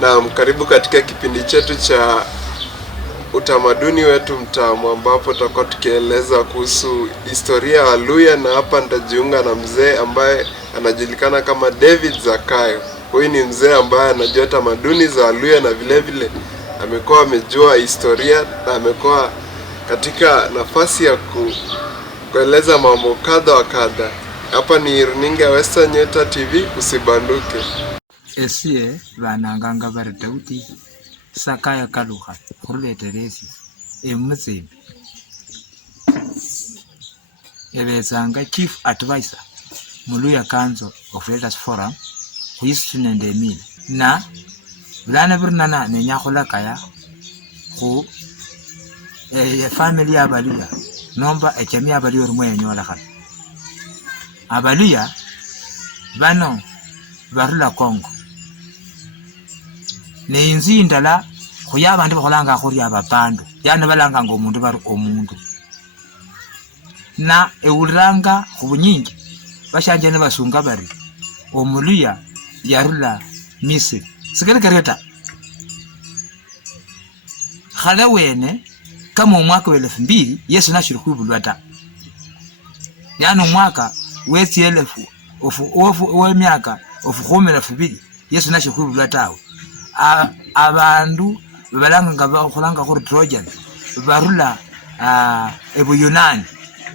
Na karibu katika kipindi chetu cha utamaduni wetu mtamu, ambapo tutakuwa tukieleza kuhusu historia ya Waluhya, na hapa nitajiunga na mzee ambaye anajulikana kama David Zakayo. Huyu ni mzee ambaye anajua tamaduni za Waluhya na vile vile amekuwa amejua historia na amekuwa katika nafasi ya kueleza mambo kadha wa kadha. Hapa ni runinga Western Nyota TV, usibanduke. Esie bananganga bari Daudi Zakayo Kaluha khurule Teresi emutsembi ebezanga chief advisor Muluhya Council of Elders Forum history and emil na bulana birnana nenyakhola kaya khu family abaluhya nomba ejamii abaluhya rumwe yanyola khana abaluhya bano barula Kongo ne inzi ndala khoya abantu bakholanga khuri abapandu yana balanga ngo umundu bari omundu na eulanga khubunyingi bashanje ne basunga bari omuluhya yarula Misiri sikale kareta khala wene kama umwaka wa 2000 Yesu nashiri kubulwa ta yana umwaka wesi 1000 of miaka of 2000 Yesu nashiri kubulwa tawe abandu balanga ngabakholanga khuri Trojan barula ebuyunani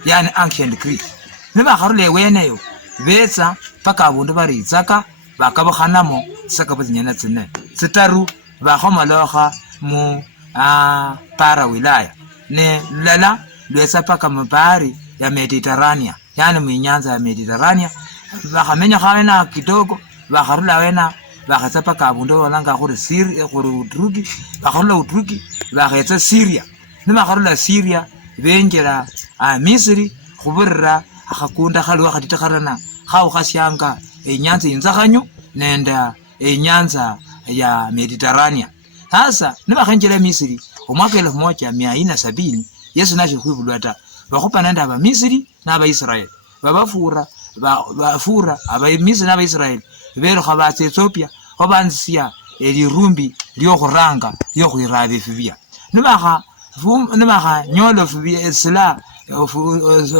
yani ancient Greek nibakharule weneyo betsa paka abundu bari Isaka bakabakhanamo saka buzinyana tsine tsitaru bakhomaloha mu para wilaya ne lala lwesa paka mupari ya Mediterranean yani mu nyanza ya Mediterranean bakhamenya khana kidogo bakharula wena bakhatsa paka abundu balanga khuri Syria khuri Uturuki bakharula Uturuki bakhetsa Syria nibakharula Syria benjera Misiri khubirira akhakunda khalwa khatitakharana khawo khasyanga enyanza inzakhanyo nenda enyanza ya Mediterranean. Sasa nibakhenjela Misiri omwaka 1470 Yesu nashi khwibulwa ta bakhupa nenda aba Misiri na aba Israel babafura bafura aba Misiri na aba Israel bero khabatsa Ethiopia khabanzisia elirumbi lyo khuranga lyo khwirabe fibia nibakha nyolo fibia sila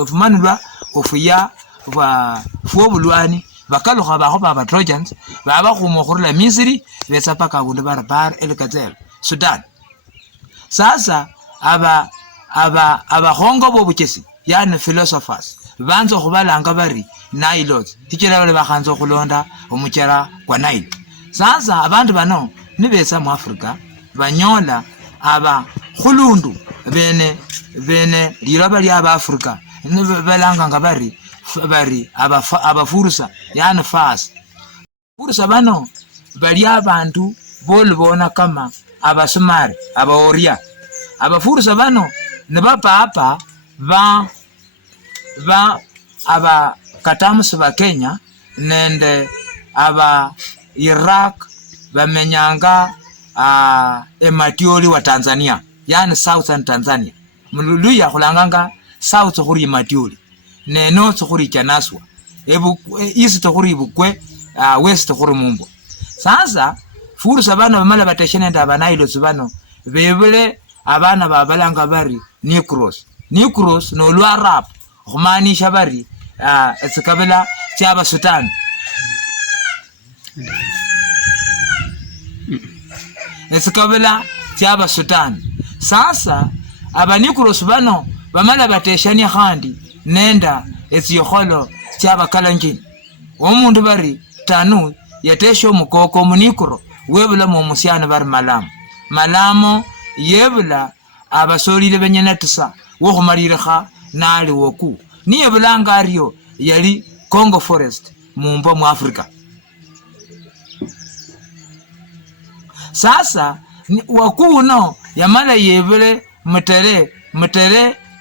fumanulwa ofuya fuobulwani bakalukha bakhoba aba Trojans baba khumo khurula Misiri betsa paka abundu barabar elkazel Sudan. Sasa aba hongo bobuchesi yani philosophers banzo khubalanga bari Nilotes tichela bale bakhanzo khulonda omuchera kwa Nile. Sasa abantu bano nibesa mu Africa banyola aba khulundu bene liloba lya aba Africa nibalanga ngabari abafurusa yani fast furusa bano bali abantu bolubona kama abasumari abaoria abafurusa bano nebapapa aba katamusi ba Kenya nende aba Iraq bamenyanga ematioli wa Tanzania yani Southern Tanzania Muluhya khulanganga South khuri matioli ne north khuri Chanaswa east khuri Bukwe west khuri Mumbo. Sasa furusa bano bamala bateshene nda Nilotes bano bebule abana babalanga bari Negroes no lwarap khumaanisha bari esikabela kyaba Sudan esikabela kyaba Sudan. Sasa aba Negroes bano bamala bateshani khandi nenda etsikholo kyaba Kalenjin omundu bari tanu yatesho mukoko munikro webula mu musiana bari malamo yebula abasolile benyana tisa wo khumalilekha nali woku niye bulanga aryo yali Congo Forest mumbo mu Africa. Sasa waku no yamala yebule mutere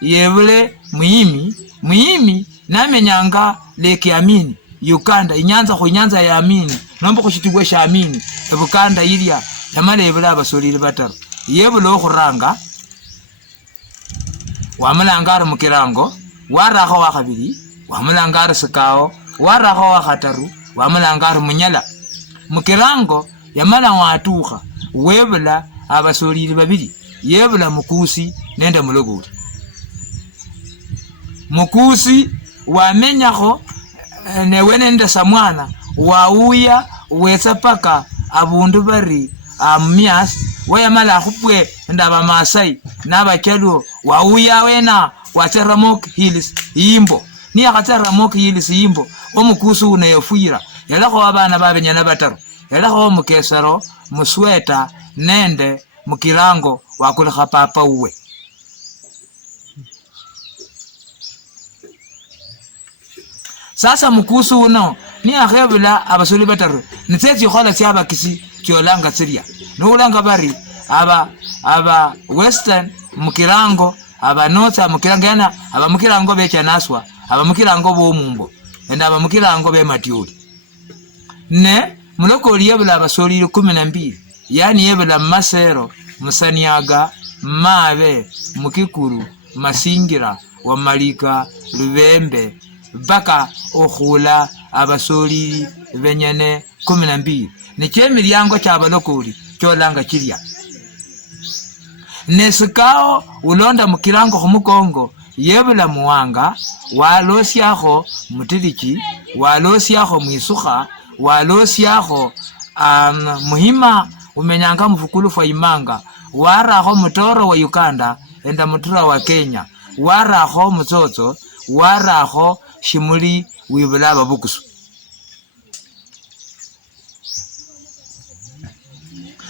yebule muhimi namenyanga Lake Amini Uganda inyanza khu nyanza ya Amini nombo khushitigwe sha Amini ebukanda ilya yamala yebula abasolile bataru yebula okhuranga wamulangara mukirango warakho wa khabili wamulangara sikao warakho wa khataru wamulangara munyala mukirango yamala watuukha webula abasolili babili, yebula mukusi nende mulogoli. Mukusi wamenyakho newe nende samwana wauya wetsa paka abundu bari amyas wayamala khupwe ndaba Masai n'Abakyaluo wauya wena watsa Ramogi Hills yimbo niye akhatsa Ramogi Hills yimbo omukusi uno yefuyira yalakho abana babenyana bataru yalakho mukesero musweta nende mukirango wakulekha papa uwe. Sasa mukusi uno ni akhebula abasoli bataru nitsetsi khola syabakisi kyolanga tsiria nulanga bari aba western mukirango aba north mukirango yana aba mukirango bechanaswa aba mukirango bomumbo enda aba mukirango be matiuli ne mulokoli yebula abasoli 12 yani yebula Masero, Musaniaga, Mabe, Mukikuru, Masingira, Wamalika, Lubembe baka okhula abasoli benyene 12 nekyemilyango kyabalokoli kyolanga kirya nesikao ulonda mukirango khumukongo yebula muwanga walosiakho mutiliki walosiakho mwisukha walosiakho muhima umenyanga mufukulu fwa imanga warakho mutoro wa Uganda enda mutura wa Kenya warakho mutsotso warakho shimuli wibula ababukusu.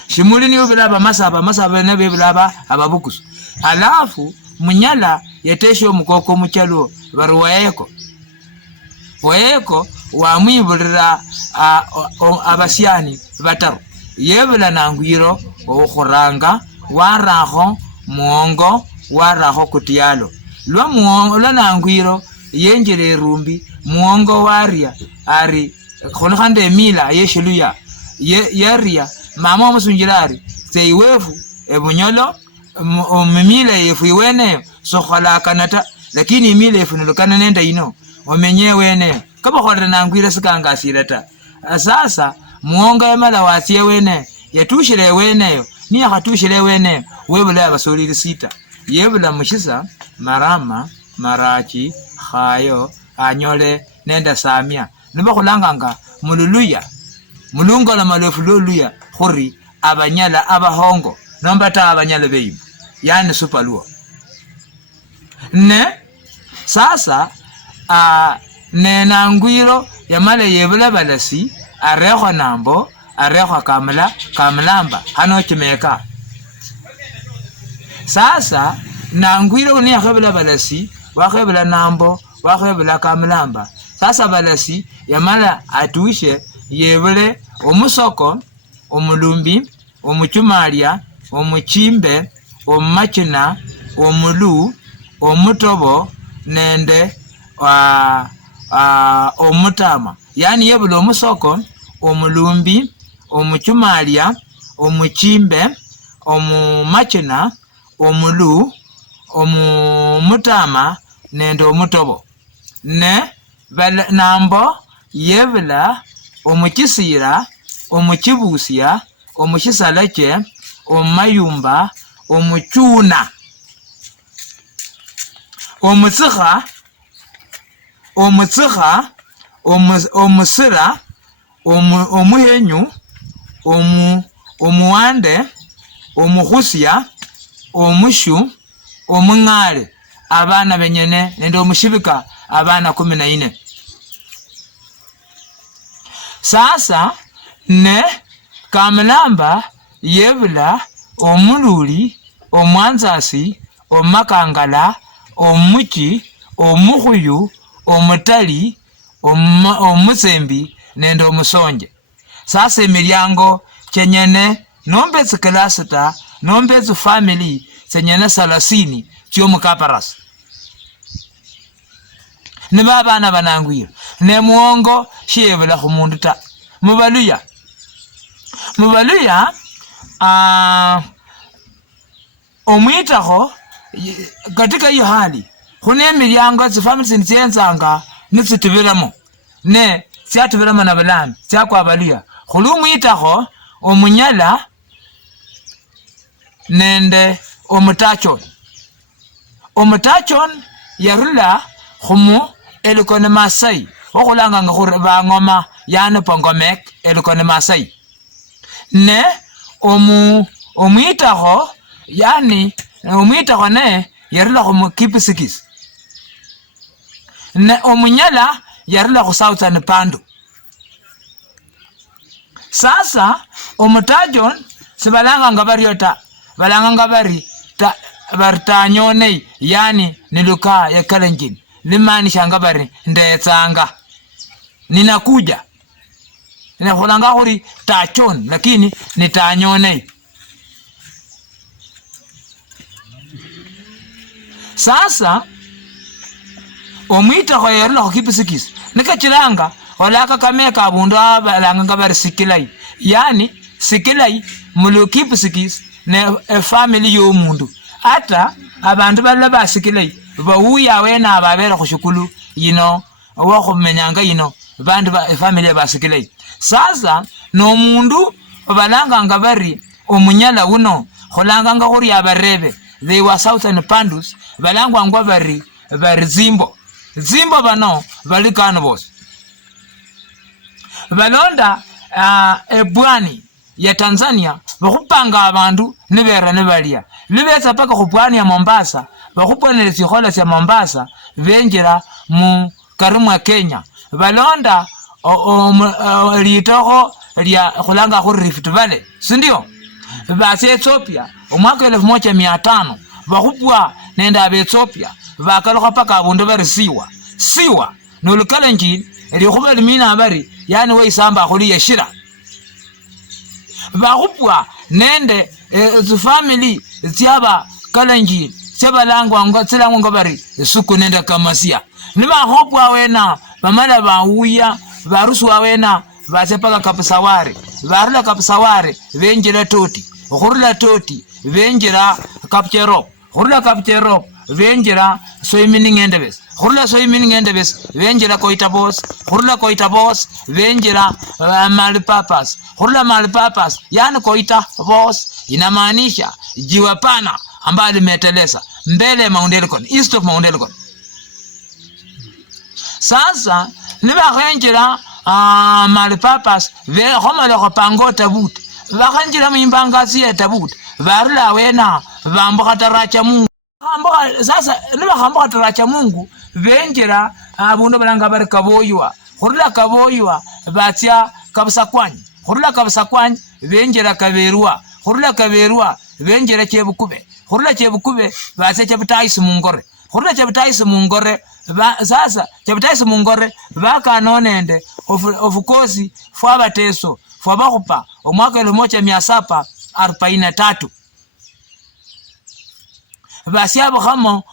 Shimuli ni wibula abamasaba ne wibula ababukusu. Alafu munyala yetesho mukoko mukyaluo bari waeko wamwibulira abasyani bataru yebula nangwiro okhuranga warakho muongo warakho kutialo lwa muongo lwa nangwiro yenjele erumbi muongo waria ari khonkhande mila yeshiluya yaria mama omusunjirari seiwefu ebunyolo omimila yefu iweneyo sokhola kanata lakini imila yefu nulukana nenda ino omenye weneyo kaba khorera nangwira sikangasira ta. Sasa muongo yamala wasie wene yatushire weneyo ni akatushire weneyo webula abasolili 6 yebula mushisa Marama, Marachi, Khayo, Anyole nenda Samia niba khulanganga mululuya mulungola malefu luluya khuri abanyala abahongo nomba ta abanyala beyimu yani supaluo ne. Sasa nenangwiro yamale yebula balasi arekho nambo arekho kamlamba hano chimeka. Sasa nangwiro ni akhebula balasi wakhebula nambo wakhebula kamlamba. Sasa balasi yamala atushe yebule omusoko omulumbi omuchumalia omuchimbe omumachina omulu omutobo nende omutama yani yebula omusoko omulumbi omuchumalia omuchimbe omumachina omulu omutama nende omutobo ne nambo yebula omukisira omukibusia omushisalache omayumba omuchuna omutsikha omusira omuhenyu omuwande omukhusia omushu omungale abana benyene nende omushibika abana 14. Sasa ne kamlamba yebula omululi omwanzasi omakangala omuchi omukhuyu omutali omutsembi nende omusonje. Sasa emilyango chenyene nombetsi klasi ta nombetsi family chenyene 30 chiomukaparasi niba abana banangwira ne muongo shebula khumundu ta. Mubaluya omwitakho katika hiyo hali khune milyango tsifamily tsenzanga nitsitubiramo ne syatubiramo na bulami tsyakwa baluya khuli umwitakho omunyala nende omutachon yarula khumu elikone Masai okhulanga nga khuri bangoma yani Pongomek elikone Masai ne omwitakho yani omwitakho ne yarula khumu Kipsigis ne omunyala yarula khu Southern Pandu. Sasa omutajon sibalanga nga baryota balanga nga bari tanyonei yani niluka ya Kalenjin limaanisha nga bari ndetsanga ninakuja ninakulanga khuri tachon lakini ni tanyonei. Sasa omwitakho yarula khu Kipsigis nikachilanga olaka kameka abundu abalanga nga bari Sikilai yani Sikilai mulu Kipsigis ne family y'omundu ata abantu balla basikilai bawuya wena ababera khushukulu yino wakhumenyanga yino bandu family basikilai. Sasa no mundu balanga nga bari omunyala uno khulanga nga khuri abarebe they were Southern Pandus balangwa ngo bari Zimbo bano bali Kanobos balonda ebwani ya Tanzania bakhupanga abantu nebera nebalia libetsa paka khupwani ya Mombasa bakhupwanele sikhola sya Mombasa benjera mu karimu ya Kenya balonda litokho lya khulanga khu Rift Valley sindio base Ethiopia omwaka 1500 bakhupwa nenda aba Ethiopia bakalokha paka abundu bari siwa nolukalenjin elikhuba limina bari yani weisamba khuli yeshira bakhupwa nende family zyaba Kalenjin sebalangwa ngo tsilangwa ngo bari suku nenda Kamasia nibakhupwa wena bamala bawuya baruswa wena basepaka Kapsawari barula Kapsawari benjera Toti khurula Toti benjera Kapchero khurula Kapchero benjera Soimining Endebes khurula Soimining Endebes benjera Koitabos khurula Koitabos benjera Malpapas khurula Malpapas yani Koita Bos inamaanisha jiwa pana ambayo limeteleza mbele Mount Elgon east of Mount Elgon. Sasa nibakhenjera Malpapas khomala khopango Tabut bakhenjera muimbangasi ya Tabut barula wena bambuka Taracha Mungu sasa nibakhambuka Taracha Mungu benjera abundu balanga bari Kaboywa khurula Kaboywa batya Kabsakwany khurula Kabsakwany benjera Kaberwa khurula Kaberwa benjera Chebukube khurula Chebukube batya Chebutaisi Mungore khurula Chebutaisi Mungore sasa Chebutaisi Mungore bakanonende of course fwa bateso fwa bakhupa omwaka 1743 basyabo khamo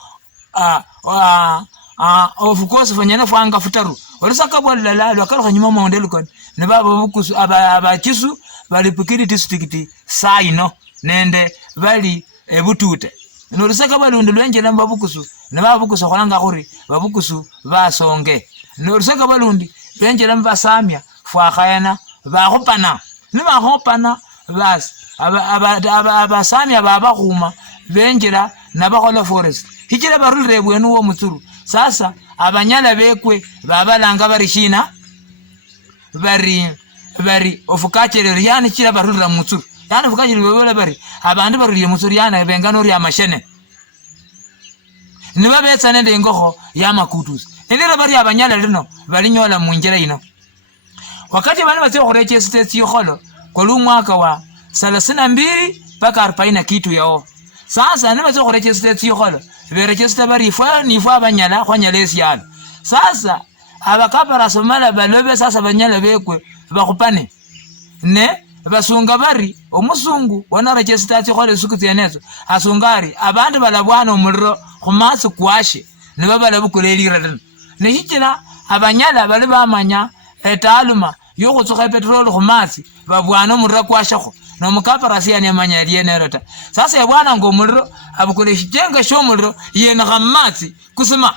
of course fanyana fwanga futaru olusaka bwalala lwakalukha nyuma Mount Elgon ne baba bukusu abachisu bali Pukiri district saino nende bali ebutute nolusaka balundi lwenjera mbabukusu ne baba bukusu khulanga khuri babukusu basonge nolusaka balundi lwenjera mbasamya fwakhayana bakhupana ne bakhupana bas abasamya baba khuma benjera nabakhola forest hichira barulire bwenu wo mutsuru. Sasa abanyala bekwe babalanga bari shina bari ofukachire yani chira barulira mutsuru yani ofukachire bebole bari abandu barulire mutsuru yana bengano rya mashene niba betsa nende ingokho ya makutus endera bari abanyala lino balinyola munjera ino wakati bana batse khoreche state yokholo kolu mwaka wa 32 paka 40 kitu yao. Sasa niba tso khoreche state yokholo berechister bari fwa ni fwa banyala khonyala esyalo. Sasa abakapara somala balobe sasa banyala bekwe bakhupane ne basunga bari omusungu wana rechister yokholo sukutyenezo asungari abantu balabwana omuliro khumatsi kwashe niba balabukulelira ne hichira abanyala bali bamanya etaluma yokutsukha petrol khumatsi babwana omuliro kwashakho no mukapara siya nyamanya liyenerota. Sasa ya bwana ngo muliro abukule shijenga sho muliro yena khamatsi kusima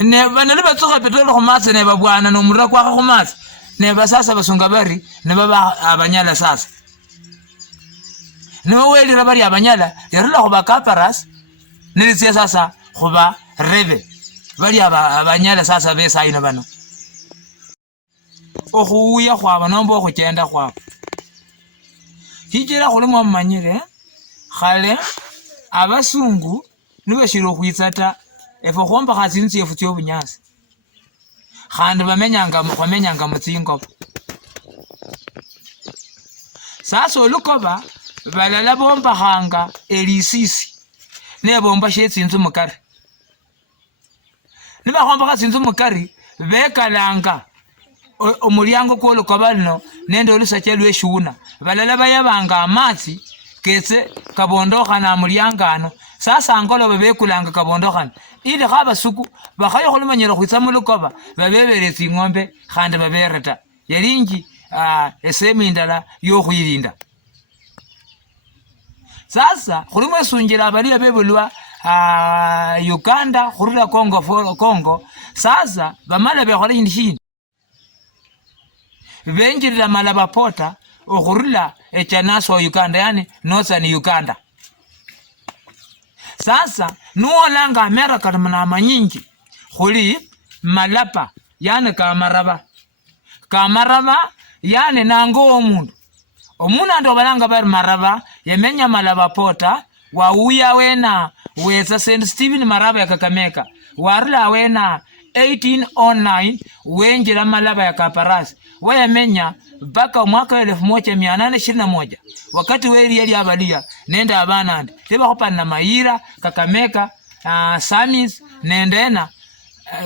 ne banali batsuka petrol khumatsi ne babwana no muliro kwa khumatsi ne basasa basunga bari ne baba abanyala sasa ne weli rabari abanyala yarula kuba kaparas nilisiya sasa kuba rebe bali abanyala sasa besa ino bano okuya kwaba nombo okugenda kwaba hijira kulimo mmanyire khale abasungu nibashira okwitsata efo khomba khasinzi efu tyo bunyasi khandi bamenyanga mutsingo sasa olukoba balala bomba hanga elisisi ne bomba shetsinzu mukari niba khomba khasinzu mukari bekalanga omulyango kw'olukoba lino nende olusache lweshuna balala bayabanga amatsi ketse kabondokhana mulyangano sasa angolobe bekulanga kabondokhana ili khabasuku bakhayo khulumanyira khwitsa mulukoba babebere tsing'ombe khandi babereta yalingi esemu indala yokhwilinda sasa khulimo esunjira abaliya bebulwa Uganda khurula Congo sasa bamala bekhola shindu shindi benjirira malaba pota okhurula echanaso Uganda yani Northern Uganda sasa nuolanga America na manyingi khuli malapa yani kamaraba yani nango omundu ando balanga bari maraba yamenya malaba pota wauya wena weza St. Stephen maraba ya Kakamega warula wena 1809 wenjira malaba ya Kaparasi wayamenya mpaka mwaka 1821 wakati weli yali abalia nenda abanandi teba khopana Mayira Kakamega Samis nendena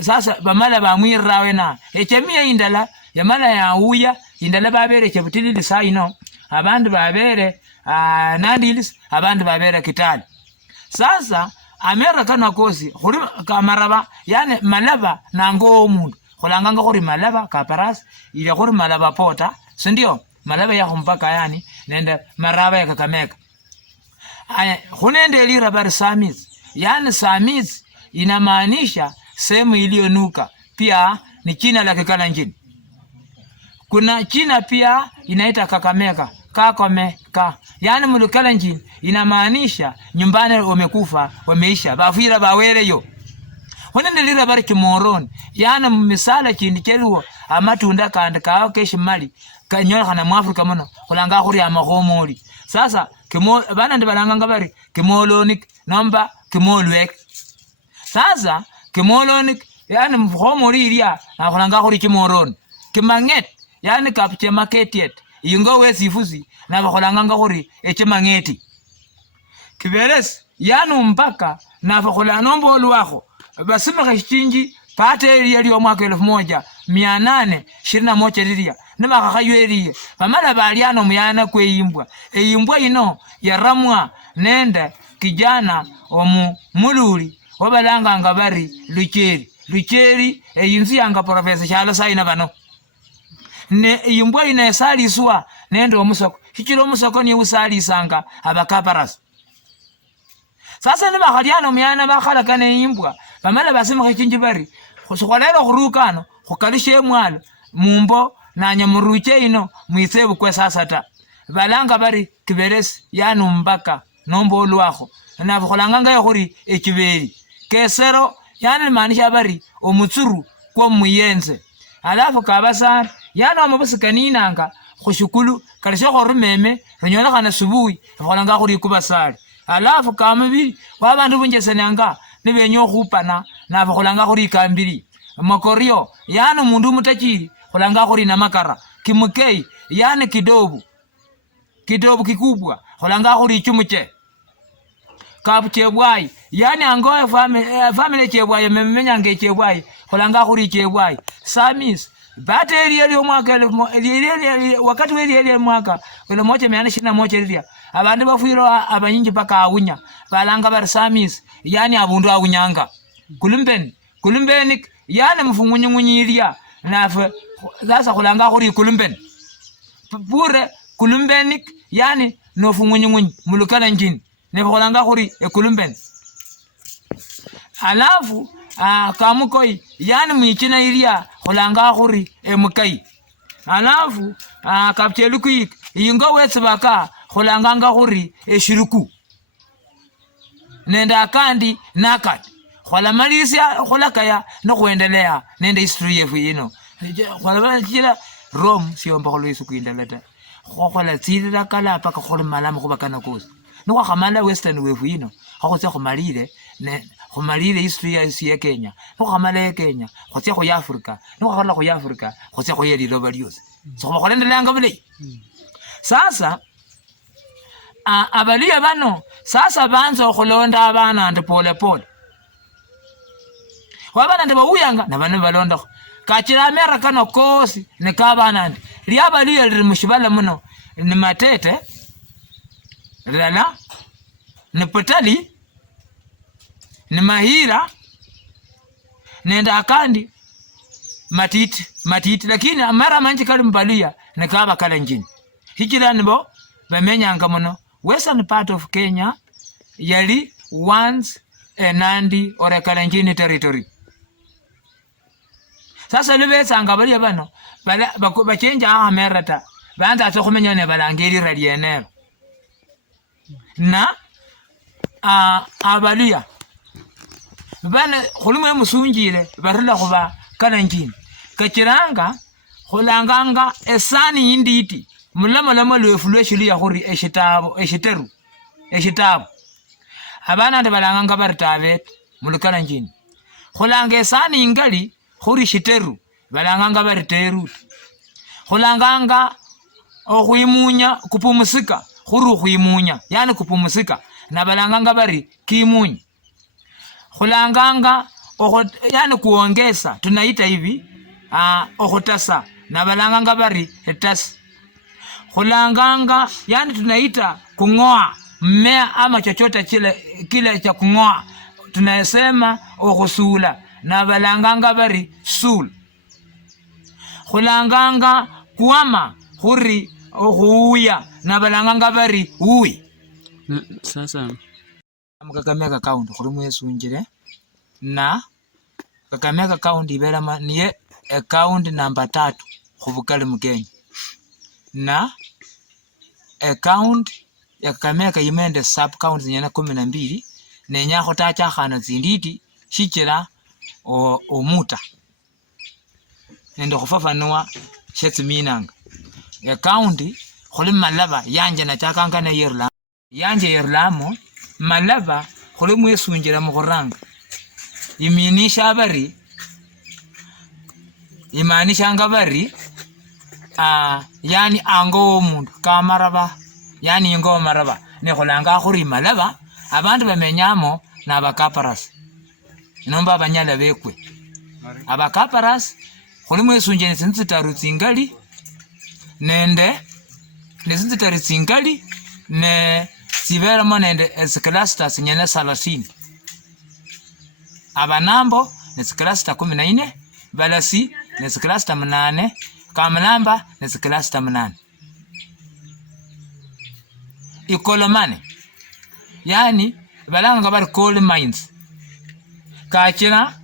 sasa bamala bamwirira wena echemia indala yamala ya uya indala babere chebutilili saino abandu babere Nandilis abandu babere Kitale sasa America nakosi khuri kamaraba yani malaba nango omundu khulanganga khuri malaba Kaparasi ile khuri malaba pota sindio malaba ya mpaka yani nenda maraba ya Kakamega khunende lira bari Samis yani Samis inamaanisha sehemu iliyonuka pia ni jina la Kikalenjin kuna jina pia inaita Kakamega Kakamega yani mulukalenjin inamaanisha nyumbani wamekufa wameisha bafira baweleyo khunende lira bari Kimoroni yani misala chindi cheruo amatunda kandi kawo keshimali kanyola kana mu Afrika muno khulanga khuri amakhomoli sasa bana ndibalanga bari Kimolonik nomba Kimolwek sasa Kimolonik yani mkhomoli ilia nakhulanga khuri Kimoroni Kimanget yani kapche market ingo wesifuzi na bakholanga khuri echemangeti Kiberes yani mpaka na bakhola nombo olwakho basimaka chichinji pate yali omwaka 1821 lilia nabakhakhaywelie bamala baliano muyana kweyimbwa eyimbwa ino yaramwa nende kijana mululi wabalanga bari Lucheri eyinzu yanga Professor Chalo Saina bano ne eyimbwa ina esaliswa nende omusoko kichilo omusoko ni usalisanga abakaparas sasa ne bakhaliano muyana bakhalakana eyimbwa bamala basimaka chinji bari khusukholera khurukano khukalishe mwalo mumbo nanya muruche ino mwisebu kwe sasa ta balanga bari Kiberesi yani mbaka nombo olwakho na bakholanga yakhuri ekibeli kesero yani maanisha bari omutsuru kwa muyenze alafu kabasana yani omubusikanina khushukulu kalisho khorumeme runyola kana subuhi bakholanga khuri kubasali alafu kamubili wabandu bunjesenanga nibenyo khupana na bakholanga khuri kambili makorio yani mundu mutachiri khulanga khuri na makara kimukei yani kidobu kikubwa khulanga khuri chumuche kabuchebwai yani angoe family chebwai memenyange chebwai khulanga khuri chebwai Samis bateri yali omwaka wakati weli yali mwaka 1821 lilia abandu bafwiro abanyingi paka awunya balanga bari Samis yani abundu awunyanga kulumbenik yani mfungunyunyilia nafe sasa khulanga khuri kulumben pure kulumbenik yani no fungunyunyi mulukalenjin ne khulanga khuri ekulumben alafu kamukoi yani mwichina ilia khulanga khuri emukai alafu kapchelu kuik ingo wetsi baka khulanganga khuri eshiruku nenda kandi nakati khola malisia khulakaya no kuendelea nenda history yefu yino khola kila Rome siomba kholo isuku indalata khola tsirira kala paka kholo malamu khubakana kosi no khamala western wefu yino khotse khumalire ne khumalire history ya Kenya no khamala ya Kenya khotse khu Africa no khola khu Africa khotse khu yeli roba lyose so kholendelanga bule sasa abalia bano sasa banza khulonda abana ndi pole pole wabana ndi bawuyanga nabane balonda kachira America no kosi ne kabana ndi lyabalia liri mushibala muno ni Matete lala ni Potali ni Mahira nenda kandi matiti lakini amara manji kali mbalia ne kaba kala njini hikira nibo bamenyanga muno western part of Kenya yali once a Nandi or a Kalenjin territory. Sasa libesanga bali bano bachenja amerata banza asokhumenya ne balangeri ralienero na abalia bana khulumwe musunjire barila khuba Kalenjin kachiranga khulanganga esani inditi mulama lwefu lweshili ya khuri eshitabu abana ndi balanganga baritavet mulikalanjini khulanga esani ingali khuri shiteru balanganga bariteru khulanganga okhuimunya kupumusika khuri khuimunya yani kupumusika na balanganga bari kimunyi khulanganga yani kuongeza tunaita hivi okhutasa na balanganga bari etasi khulanganga yani tunaita kungoa mmea ama chochote kile cha kungoa tunasema okhusula na balanganga bari sul khulanganga kuama khuri okhuya na balanganga bari uwi sasa Kakamega County khuri mwesunjire na Kakamega County ibera niye account number 3 khubukali mu Kenya na account ya Kakamega imende sub counts nyana 12 nenya khotacha khana zinditi shichira omuta nendo khufafanua shetminanga account khuli malaba yanje na chakanga na yerla yanje yerlamo malaba khuli mwesunjira mu khuranga iminisha bari imaanisha ngabari yani ango omundu kamaraba yani ingo maraba ne khulanga khuri malaba abantu bamenyamo na bakaparas nomba abanyala bekwe abakaparas khuli mwesunjene sinzitaru tsingali nende nesinzitaru tsingali ne siberamo nende esclastas nyene 30 abanambo nesclasta 14 balasi nesclasta 8 Kamlamba nesclasta 8 Ikolomane yani balanga bar coal mines kachira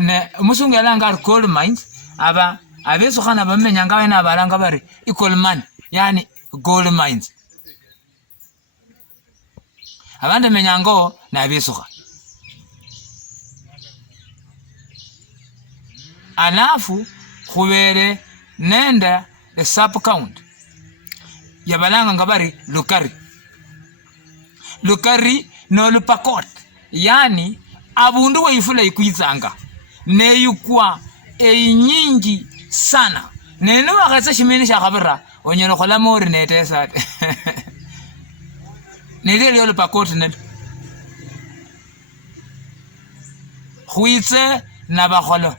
ne musunga langa coal mines aba abeso khana bamenyanga wena balanga bari Ikolomane yani gold mines abande menyango na abeso alafu khubere nenda sub count ya balanga ngabari lukari no lupakot yani abundu waifula ikuizanga neyukwa nyingi sana neno wakasa shimeni shakabira onyelo khola mori netesa nele lupakot net khuitse na bakholo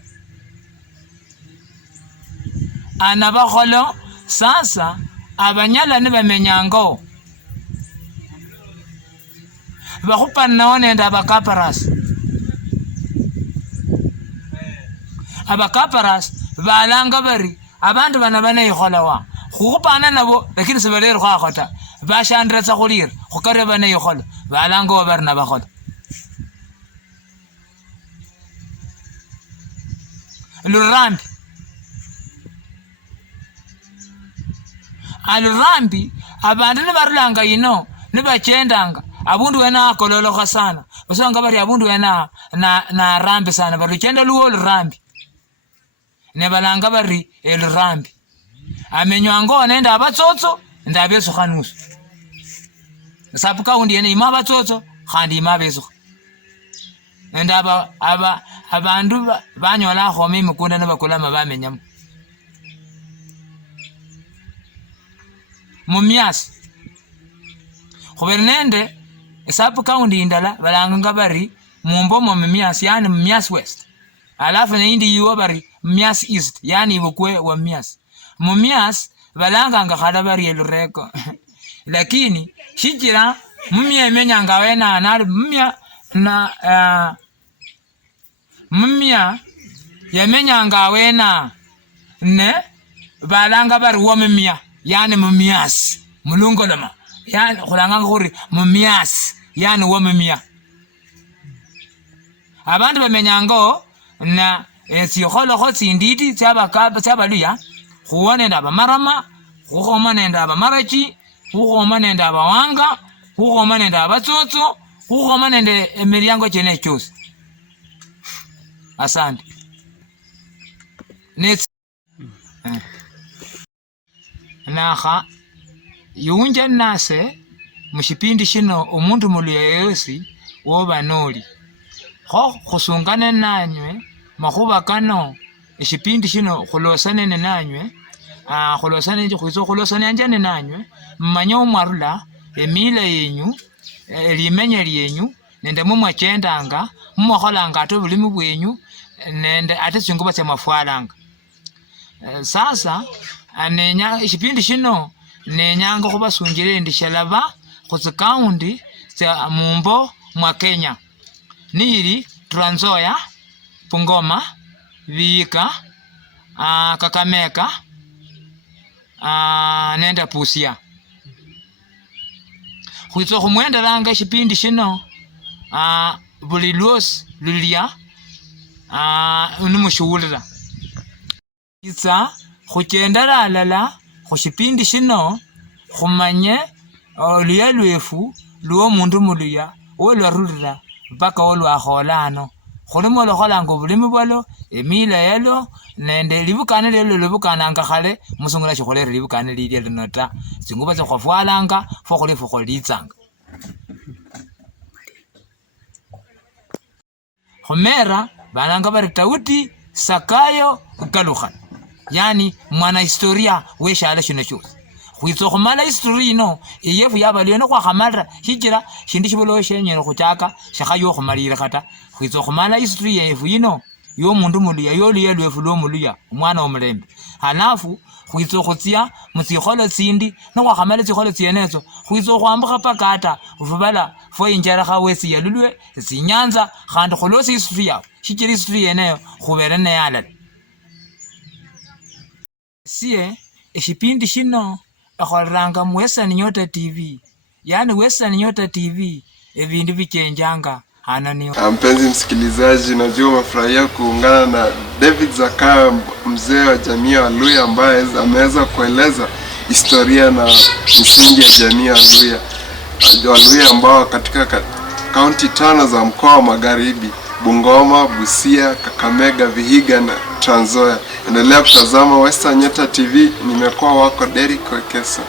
anabakholo sasa abanyala ne bamenyango bakhupanna nende abakaparas balanga bari abantu bana ikhola khupana nabo lakini sibalero khakota bashandratsa khulira khukare bana ikhola balanga bari nabakhola lurambi alurambi abandu nibarulanga ino nibachendanga abundu wena akololokha sana basanga bari abundu wena na rambi sana baruchenda luwo lurambi nebalanga bari elurambi amenywango nenda abatsotso ndabeso khanusu sapu kaundi yene ima abatsotso khandi ima beso nenda abandu banyola khomi mukunda nabakulama bamenyamo mumias khubernende sapu kaundi indala balanga bari mumbomo mumias yani mumias west alafu neindi yuwa bari mumias east yani ibukwe wa mumias mumias balanga ngakhala bari elureko lakini shijira mumia imenyanga wena nali mumia yamenyanga wena ne balanga bari wa mumia yani mumias mulungoloma yani khulanga khuri mumias yani wa mumia abantu bamenyango na sikholo khotsinditi tsabaluya khuone ndaba marama khukhoma nenda abamarachi khukhoma nenda abawanga khukhoma nenda abatsotso khukhoma nende emilyango chene chosi asante nakha yunja nase mushipindi shino umundu muluya yosi woba noli kho khusungane nanywe makhuba kano eshipindi shino khulosane nanywe khulosane khwizo khulosane njane nanywe mmanye omwarula emila yenyu limenya lyenyu nende mumwachendanga mumwakholanga ate bulimi bwenyu nende ate singuba tsamafwalanga sasa nenya eshipindi shino nenyanga khubasunjire ndi shalaba khutsikaundi tsa mumbo mwa Kenya nili Trans Nzoia, Bungoma, Vihiga, Kakamega, nenda Busia. Khwitsa khumwendelanga eshipindi shino buli lwosi lulia nimushuwulira itsa khuchendela alala khushipindi shino khumanye oluya lwefu luwo mundu muluya wolwarulira mpaka wolwakholano khulimo lukholanga obulimi bwalo emila yalo nende libukane lelo libukananga khale musungula shikhulera libukane lilya lino ta singuba tsakhwafwalanga fokhulefu kholitsanga khumera balanga bari Tauti Sakayo Galukhan yani mwana historia weshala shino chosi khwitsa khumala history ino iyefu yabaliyeno khwakhamala shijira shindu shibolo shenyere khuchaka shakhayo khumalire khata khwitsa khumala history yefu ino yo mundu muluya yoluya lwefu lwo muluya umwana omulembe halafu khwitsa khutsia mutsikholo tsindi nokhwakhamala tsikholo tsiyenezo khwitsa khwambukha paka ata ufubala fo injerekha wesi yalulwe tsinyanza khandi khulosi history yafu shijira history yeneyo khubere neyalala siye eshipindi shino akholanga mu Western Nyota TV yani Western Nyota TV ebindu bichenjanga hanani. Mpenzi msikilizaji, najua umefurahia kuungana na David Zakayo, mzee wa jamii ya Waluhya ambaye ameweza kueleza historia na misingi ya jamii ya Waluhya ambao katika kaunti 5 za mkoa wa Magharibi: Bungoma, Busia, Kakamega, Vihiga na Trans Nzoia. Endelea kutazama Western Nyota TV. Nimekuwa wako Derrick Wekesa.